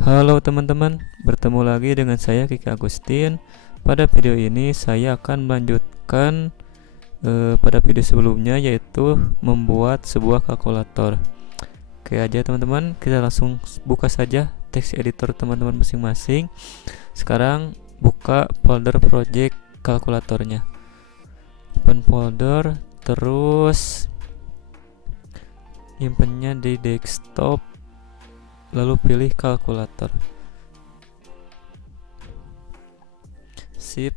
Halo teman-teman, bertemu lagi dengan saya Kiki Agustin. Pada video ini saya akan melanjutkan pada video sebelumnya, yaitu membuat sebuah kalkulator. Oke aja teman-teman, kita langsung buka saja text editor teman-teman masing-masing. Sekarang buka folder project kalkulatornya. Open folder, terus nyimpennya di desktop, lalu pilih kalkulator. Sip.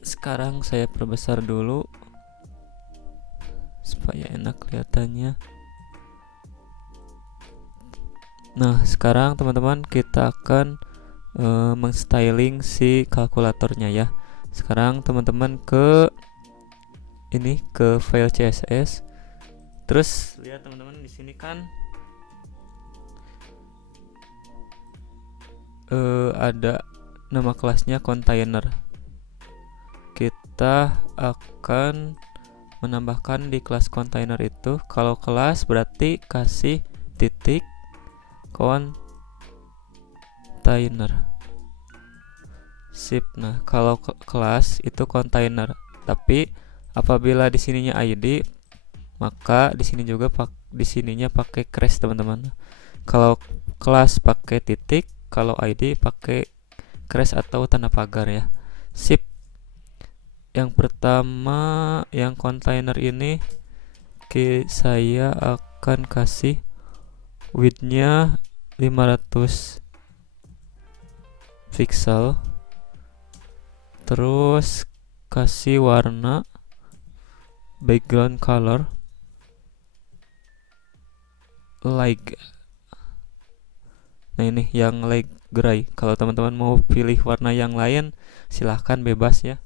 Sekarang saya perbesar dulu supaya enak kelihatannya. Nah, sekarang teman-teman kita akan mengstyling si kalkulatornya ya. Sekarang teman-teman ke file CSS. Terus lihat teman-teman di sini kan ada nama kelasnya container. Kita akan menambahkan di kelas container itu, kalau kelas berarti kasih titik container. Sip. Nah, kalau kelas itu container, tapi apabila di sininya ID, maka di sini juga di sininya pakai crash teman-teman. Kalau kelas pakai titik, kalau ID pakai crash atau tanda pagar ya. Sip. Yang pertama, yang container ini saya akan kasih widthnya 500 pixel. Terus kasih warna background color light. Nah, ini yang light gray. Kalau teman-teman mau pilih warna yang lain silahkan, bebas ya.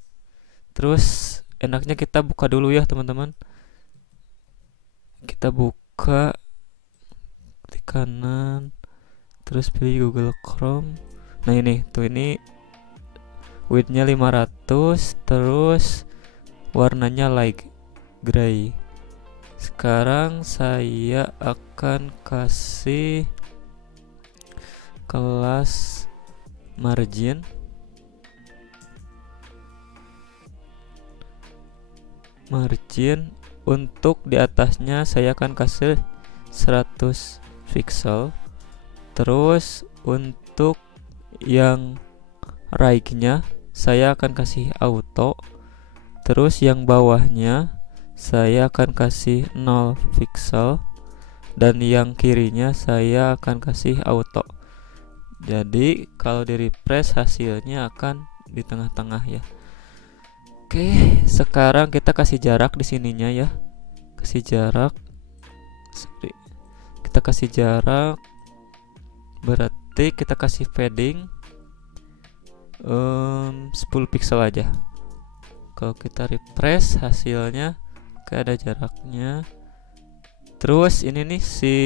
Terus enaknya kita buka dulu ya teman-teman. Kita buka, klik kanan, terus pilih Google Chrome. Nah, ini widthnya 500, terus warnanya light gray. Sekarang saya akan kasih kelas margin untuk di atasnya saya akan kasih 100 pixel. Terus untuk yang right-nya saya akan kasih auto. Terus yang bawahnya saya akan kasih 0 pixel, dan yang kirinya saya akan kasih auto. Jadi kalau di refresh hasilnya akan di tengah-tengah ya. Oke, sekarang kita kasih jarak di sininya ya. Kasih jarak. Kita kasih jarak. Berarti kita kasih padding 10 pixel aja. Kalau kita refresh hasilnya kayak ada jaraknya. Terus ini nih si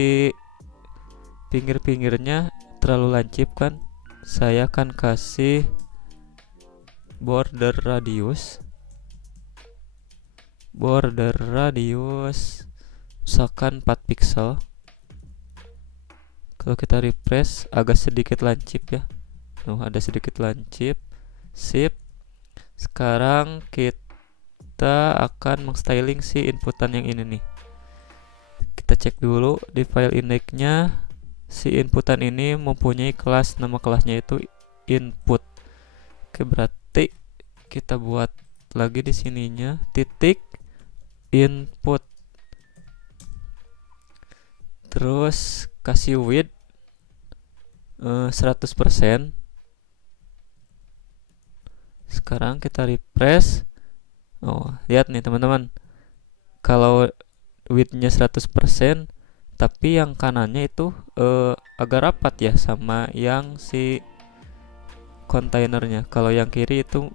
pinggir-pinggirnya terlalu lancip kan. Saya akan kasih border radius misalkan 4 pixel. Kalau kita refresh agak sedikit lancip ya. Ada sedikit lancip. Sip. Sekarang kita akan mengstyling si inputan yang ini nih. Kita cek dulu di file indexnya. Si inputan ini mempunyai kelas, nama kelasnya itu input. Oke, berarti kita buat lagi di sininya titik input. Terus kasih width 100%. Sekarang kita refresh. Lihat nih teman-teman. Kalau widthnya 100%, tapi yang kanannya itu agak rapat ya sama yang si kontainernya. Kalau yang kiri itu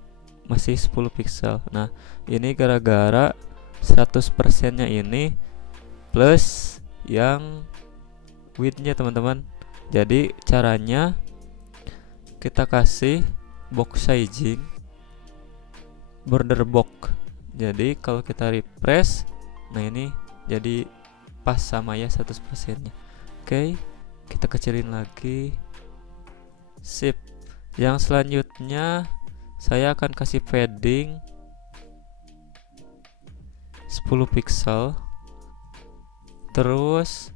masih 10 pixel. Nah, ini gara-gara 100%-nya ini plus yang widthnya teman-teman. Jadi caranya kita kasih box sizing border box. Jadi kalau kita refresh, nah ini jadi pas sama ya 100%-nya. Oke, kita kecilin lagi. Sip. Yang selanjutnya saya akan kasih padding 10 pixel. Terus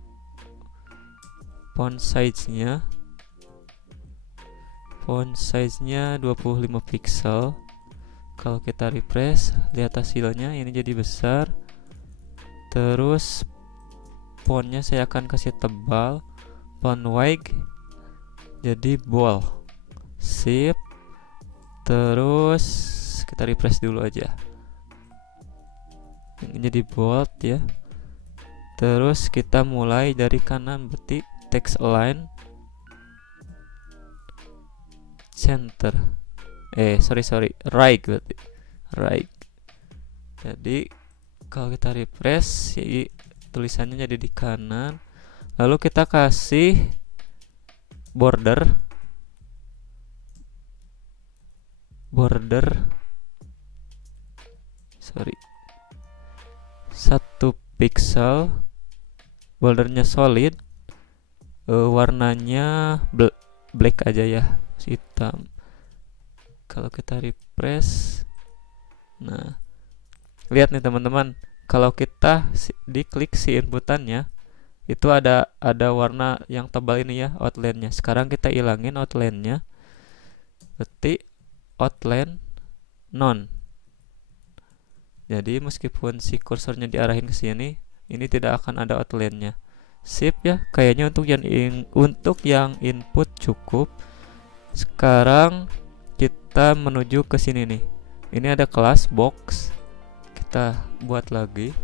font size-nya 25 pixel. Kalau kita refresh, lihat hasilnya, ini jadi besar. Terus fontnya saya akan kasih tebal, font wide jadi bold. Sip. Terus kita refresh dulu aja, ini jadi bold ya. Terus kita mulai dari kanan, berarti text align center, right, berarti right. Jadi kalau kita refresh, tulisannya jadi di kanan. Lalu kita kasih border 1 pixel, bordernya solid, warnanya black aja ya, hitam. Kalau kita refresh, nah lihat nih teman-teman, kalau kita diklik si inputannya, itu ada warna yang tebal ini ya, outline-nya. Sekarang kita ilangin outline-nya, berarti outline none. Jadi meskipun si kursornya diarahin ke sini, ini tidak akan ada outline-nya. Sip ya, kayaknya untuk yang input cukup. Sekarang kita menuju ke sini nih. Ini ada kelas box. Kita buat lagi.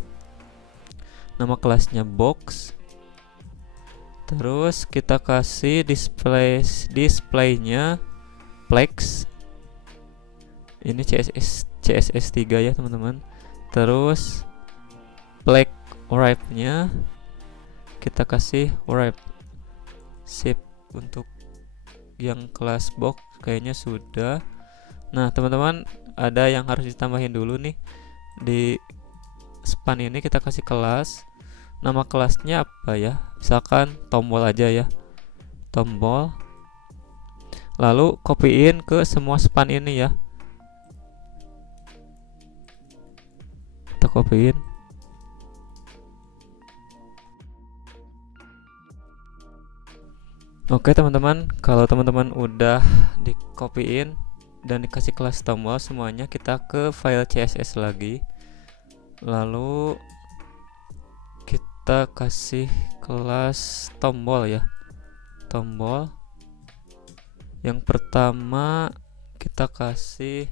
Nama kelasnya box. Terus kita kasih display-nya flex. Ini CSS 3 ya teman-teman. Terus black wrap-nya kita kasih wrap. Sip. Untuk yang kelas box kayaknya sudah. Nah teman-teman, ada yang harus ditambahin dulu nih. Di span ini kita kasih kelas. Nama kelasnya apa ya? Misalkan tombol aja ya, tombol. Lalu copyin ke semua span ini ya. Kita copyin. Oke teman-teman, kalau teman-teman udah di copyin dan dikasih kelas tombol semuanya, kita ke file CSS lagi. Lalu kita kasih kelas tombol ya, tombol. Yang pertama kita kasih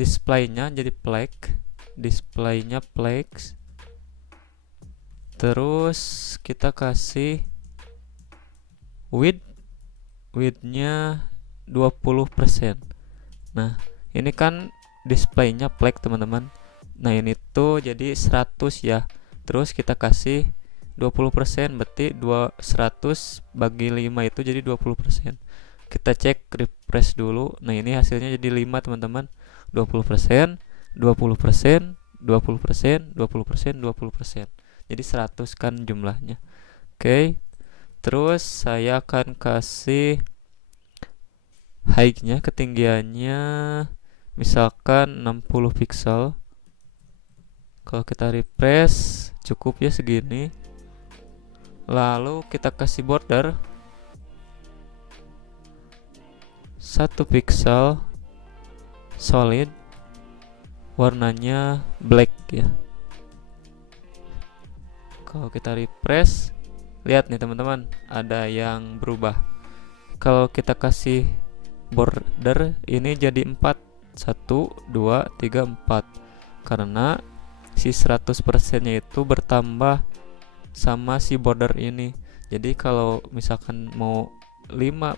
display-nya jadi flex, display-nya flex. Terus kita kasih width-nya 20%. Nah ini kan display-nya flex teman-teman. Nah ini tuh jadi 100 ya. Terus kita kasih 20%, berarti 100 bagi 5 itu jadi 20%. Kita cek refresh dulu. Nah ini hasilnya jadi 5 teman-teman. 20%, 20%, 20%, 20%, 20%. Jadi 100 kan jumlahnya. Oke. Terus saya akan kasih height-nya, ketinggiannya misalkan 60 pixel. Kalau kita refresh cukup ya segini. Lalu kita kasih border 1 pixel solid, warnanya black ya. Kalau kita refresh, lihat nih teman-teman, ada yang berubah. Kalau kita kasih border ini jadi 4, 1, 2, 3, 4, karena si 100% nya itu bertambah sama si border ini. Jadi kalau misalkan mau 5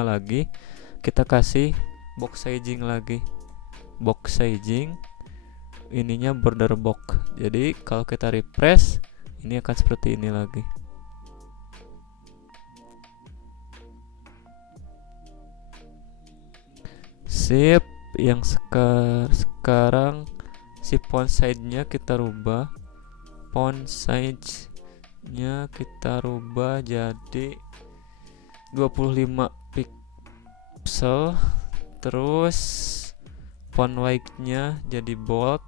lagi, kita kasih box sizing lagi, box sizing ininya border box. Jadi kalau kita refresh, ini akan seperti ini lagi. Sip. Yang sekarang si font size-nya kita rubah. Font size-nya kita rubah jadi 25 pixel. Terus font weight-nya jadi bold.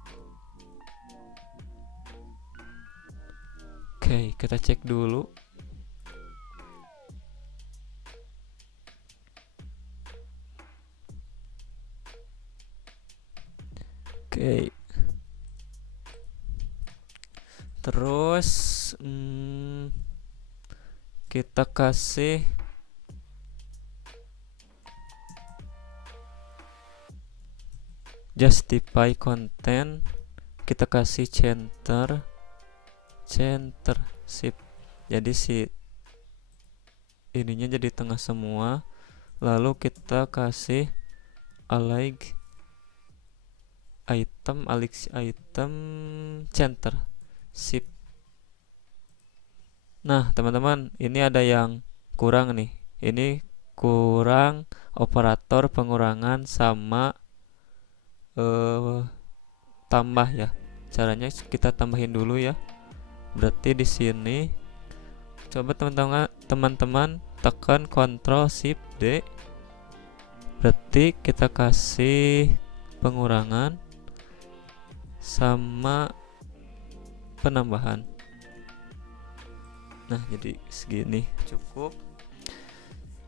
Oke, kita cek dulu. Oke. Terus kita kasih justify content, kita kasih center shift, jadi si ininya jadi tengah semua. Lalu kita kasih align item center shift. Nah teman-teman, ini ada yang kurang nih, ini kurang operator pengurangan sama tambah ya. Caranya kita tambahin dulu ya. Berarti di sini coba teman-teman tekan Ctrl Shift D. Berarti kita kasih pengurangan sama penambahan. Nah jadi segini cukup.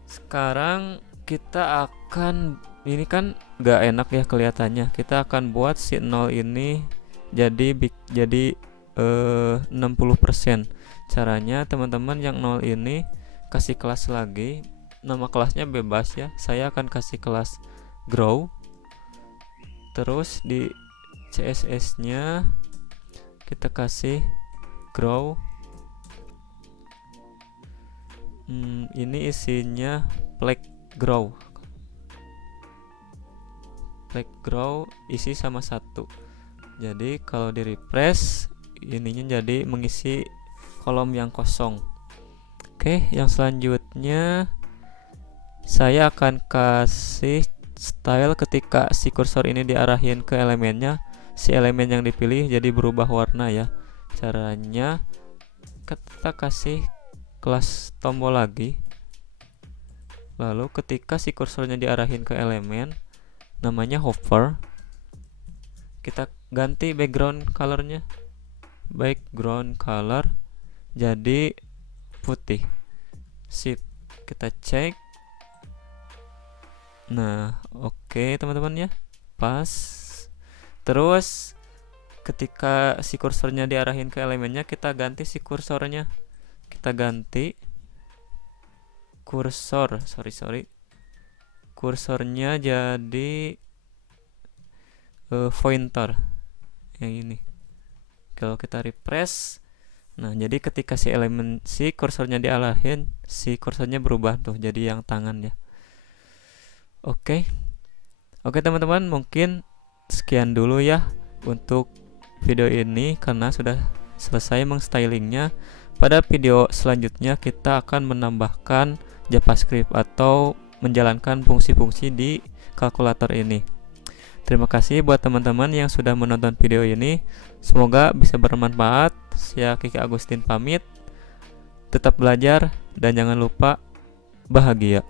Sekarang kita akan, ini kan gak enak ya kelihatannya, kita akan buat si 0 ini jadi 60%. Caranya teman-teman yang 0 ini kasih kelas lagi, nama kelasnya bebas ya. Saya akan kasih kelas grow. Terus di CSS nya kita kasih grow. Ini isinya playgrow isi sama 1. Jadi kalau di refresh ininya jadi mengisi kolom yang kosong. Oke, yang selanjutnya saya akan kasih style ketika si kursor ini diarahin ke elemennya, si elemen yang dipilih jadi berubah warna ya. Caranya kita kasih kelas tombol lagi, lalu ketika si kursornya diarahin ke elemen namanya hover, kita ganti background colornya, background color jadi putih. Sip, kita cek. Nah oke teman-teman ya, pas. Terus ketika si kursornya diarahin ke elemennya, kita ganti si kursornya, kita ganti kursornya jadi pointer yang ini. Kalau kita refresh, nah jadi ketika si kursornya diarahin, si kursornya berubah tuh jadi yang tangan ya. Oke teman-teman, mungkin sekian dulu ya untuk video ini karena sudah selesai mengstylingnya. Pada video selanjutnya kita akan menambahkan JavaScript atau menjalankan fungsi-fungsi di kalkulator ini. Terima kasih buat teman-teman yang sudah menonton video ini. Semoga bisa bermanfaat. Saya Kiki Agustin pamit. Tetap belajar dan jangan lupa bahagia.